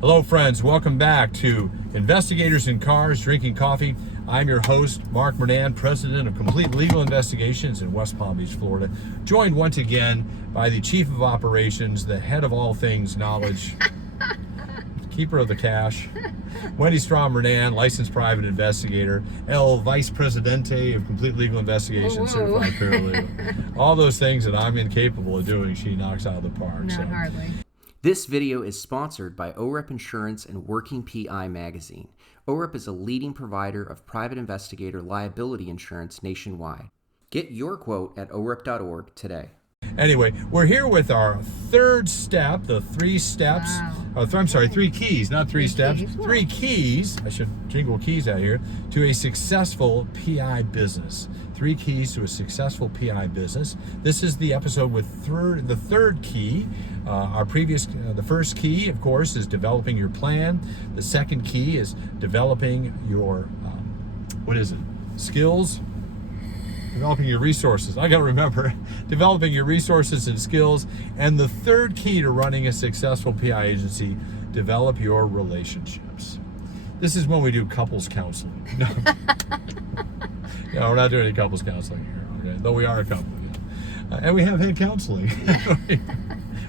Hello friends, welcome back to Investigators in Cars, Drinking Coffee. I'm your host, Mark Mernan, President of Complete Legal Investigations in West Palm Beach, Florida. Joined once again by the Chief of Operations, the head of all things knowledge, keeper of the cash, Wendy Strom Mernan, licensed private investigator, El Vice Presidente of Complete Legal Investigations, certified paralegal. All those things that I'm incapable of doing, she knocks out of the park. Not hardly. This video is sponsored by OREP Insurance and Working PI Magazine. OREP is a leading provider of private investigator liability insurance nationwide. Get your quote at orep.org today. Anyway, we're here with our third step, the 3 steps. Wow. I'm sorry, 3 keys, not 3 steps. keys. 3 keys, I should jingle keys out here, to a successful PI business. 3 keys to a successful PI business. This is the episode with the third key. The first key, of course, is developing your plan. The second key is developing your, skills. Developing your resources. I gotta remember, developing your resources and skills. And the third key to running a successful PI agency, develop your relationships. This is when we do couples counseling. No, we're not doing any couples counseling here, okay? Though we are a couple. And we have had counseling.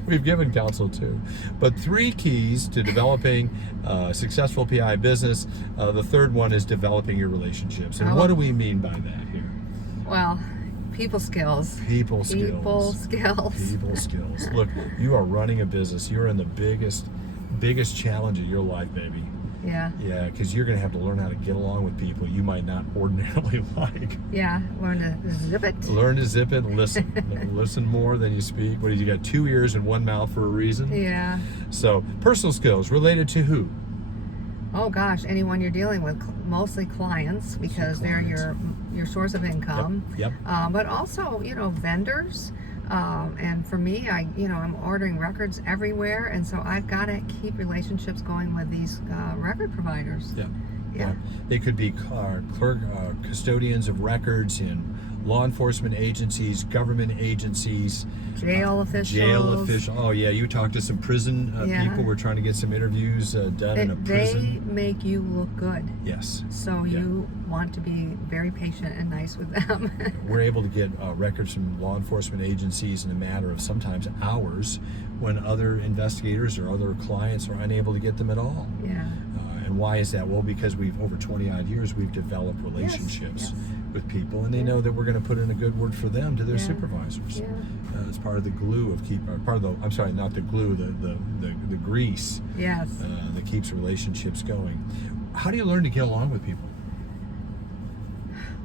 We've given counsel too. But 3 keys to developing a successful PI business. The third one is developing your relationships. And what do we mean by that here? Well, people skills. People skills. People skills. People skills. Look, you are running a business. You're in the biggest challenge of your life, baby. Yeah. Yeah, because you're going to have to learn how to get along with people you might not ordinarily like. Yeah, learn to zip it. Learn to zip it, listen. Listen more than you speak. What, you got 2 ears and 1 mouth for a reason? Yeah. So, personal skills related to who? Oh gosh, anyone you're dealing with, mostly clients, because they're your source of income. Yep. But also, vendors. And for me, I'm ordering records everywhere, and so I've got to keep relationships going with these record providers. Yeah. Yeah. They could be custodians of records in law enforcement agencies, government agencies, Jail officials. Oh yeah, you talked to some prison people. We're trying to get some interviews done in a prison. They make you look good. Yes. So you want to be very patient and nice with them. We're able to get records from law enforcement agencies in a matter of sometimes hours, when other investigators or other clients are unable to get them at all. Yeah. And why is that? Well, because over 20 odd years, we've developed relationships with people, and they know that we're going to put in a good word for them to their supervisors. Yeah. It's part of the glue of the grease. Yes. That keeps relationships going. How do you learn to get along with people?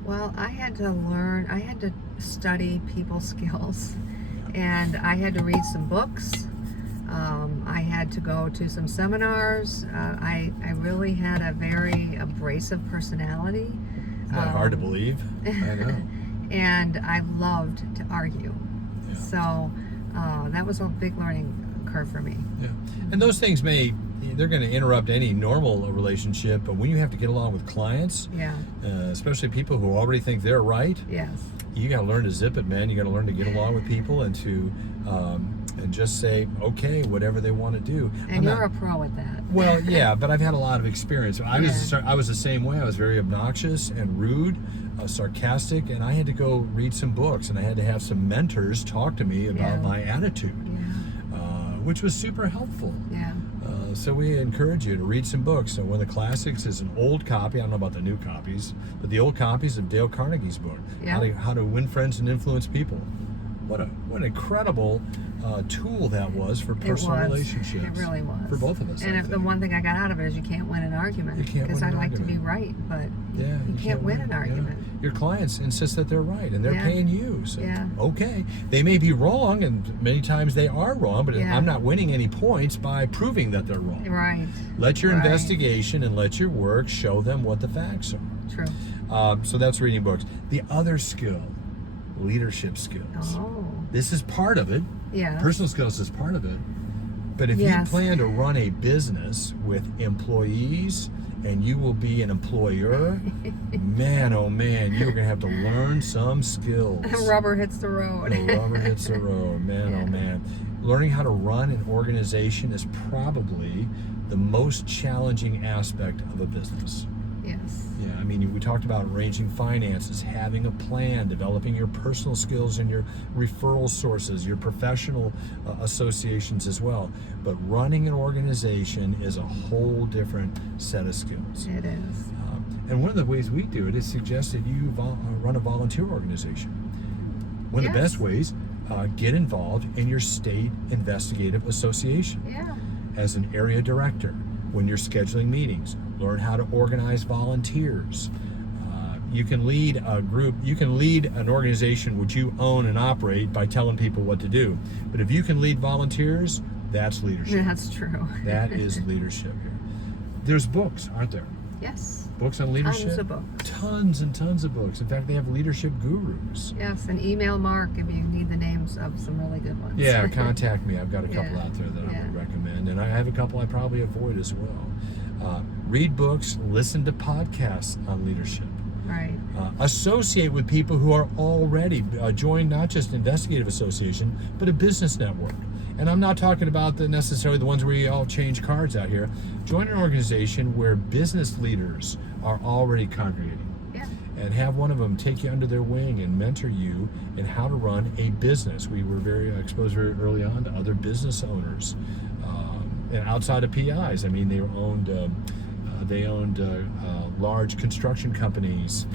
Well, I had to study people skills, and I had to read some books. I had to go to some seminars. I really had a very abrasive personality. Not hard to believe. I know. And I loved to argue. Yeah. So that was a big learning curve for me. Yeah. And those things they're going to interrupt any normal relationship, but when you have to get along with clients, especially people who already think they're right, you got to learn to zip it, man. You got to learn to get along with people and to and just say, okay, whatever they want to do. And you're a pro at that. Well, yeah, but I've had a lot of experience. I was the same way. I was very obnoxious and rude, sarcastic, and I had to go read some books, and I had to have some mentors talk to me about my attitude, which was super helpful. Yeah. So we encourage you to read some books. So one of the classics is an old copy. I don't know about the new copies, but the old copies of Dale Carnegie's book, How to Win Friends and Influence People. What an incredible tool that was for personal relationships. It really was. For both of us. And the one thing I got out of it is you can't win an argument. You can't win an Because I like argument. to be right, but you can't win an argument. Your clients insist that they're right, and they're paying you. So, okay. They may be wrong, and many times they are wrong, but I'm not winning any points by proving that they're wrong. Right. Let your investigation and let your work show them what the facts are. True. So that's reading books. The other skill, leadership skills. Oh. This is part of it. Yeah. Personal skills is part of it. But if you plan to run a business with employees and you will be an employer, man, oh man, you're going to have to learn some skills. Rubber hits the road. The rubber hits the road, man, oh man. Learning how to run an organization is probably the most challenging aspect of a business. Yes. Yeah, I mean, we talked about arranging finances, having a plan, developing your personal skills and your referral sources, your professional associations as well. But running an organization is a whole different set of skills. It is. And one of the ways we do it is suggest that you run a volunteer organization. One of the Yes. best ways, get involved in your state investigative association Yeah. as an area director. When you're scheduling meetings, learn how to organize volunteers. You can lead a group, you can lead an organization which you own and operate by telling people what to do. But if you can lead volunteers, that's leadership. That's true. That is leadership here. There's books, aren't there? Yes. Books on leadership? Tons of books. Tons and tons of books. In fact, they have leadership gurus. Yes, and email Mark if you need the names of some really good ones. Yeah, contact me. I've got a couple Yeah, out there that I yeah. would recommend, and I have a couple I probably avoid as well. Read books, listen to podcasts on leadership. Right. Associate with people who are already join not just investigative association, but a business network. And I'm not talking about necessarily the ones where you all change cards out here. Join an organization where business leaders are already congregating. Yeah. And have one of them take you under their wing and mentor you in how to run a business. We were very exposed very early on to other business owners, and outside of PIs. I mean, they owned large construction companies.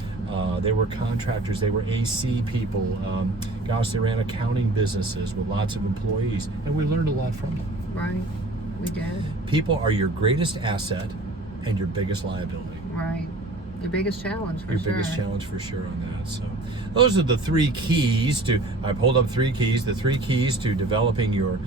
They were contractors. They were AC people. Gosh, they ran accounting businesses with lots of employees, and we learned a lot from them. Right. We did. People are your greatest asset and your biggest liability. Right. Your biggest challenge for Your sure. biggest challenge for sure on that. So those are the 3 keys to, I pulled up 3 keys, the 3 keys to developing your,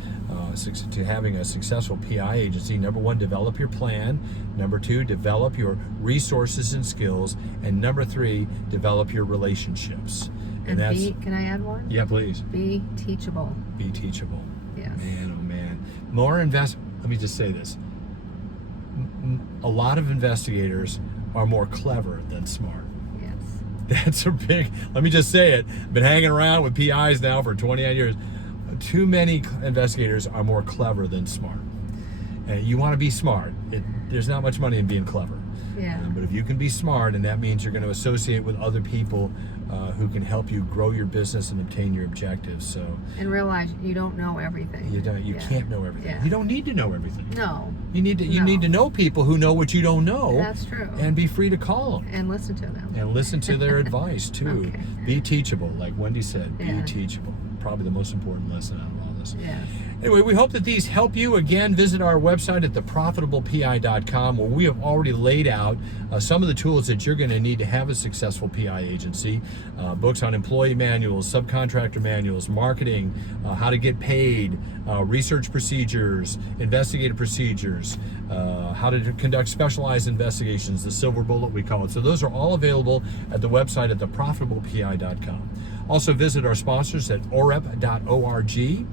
to having a successful PI agency. Number 1, develop your plan. Number 2, develop your resources and skills. And number 3, develop your relationships. And be, can I add one? Yeah, please. Be teachable. Be teachable. Yes. Man, oh man. Let me just say this. A lot of investigators are more clever than smart. Yes. That's a big, let me just say it. Been hanging around with PIs now for 28 years. Too many investigators are more clever than smart. And you want to be smart. There's not much money in being clever. Yeah. But if you can be smart, and that means you're going to associate with other people who can help you grow your business and obtain your objectives. So And realize you don't know everything. you Yeah. can't know everything. Yeah. You don't need to know everything. No. You need No. to know people who know what you don't know. That's true. And be free to call them. And listen to them. And listen to their advice too. Okay. Be teachable, like Wendy said. Be Yeah. teachable. Probably the most important lesson out of all this. Yes. Anyway, we hope that these help you. Again, visit our website at theprofitablepi.com, where we have already laid out some of the tools that you're going to need to have a successful PI agency. Books on employee manuals, subcontractor manuals, marketing, how to get paid, research procedures, investigative procedures, how to conduct specialized investigations, the silver bullet we call it. So those are all available at the website at theprofitablepi.com. Also visit our sponsors at orep.org.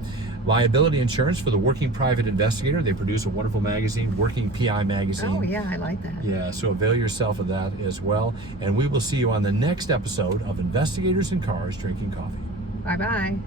Liability insurance for the working private investigator. They produce a wonderful magazine, Working PI Magazine. Oh, yeah, I like that. Yeah, so avail yourself of that as well. And we will see you on the next episode of Investigators in Cars Drinking Coffee. Bye-bye.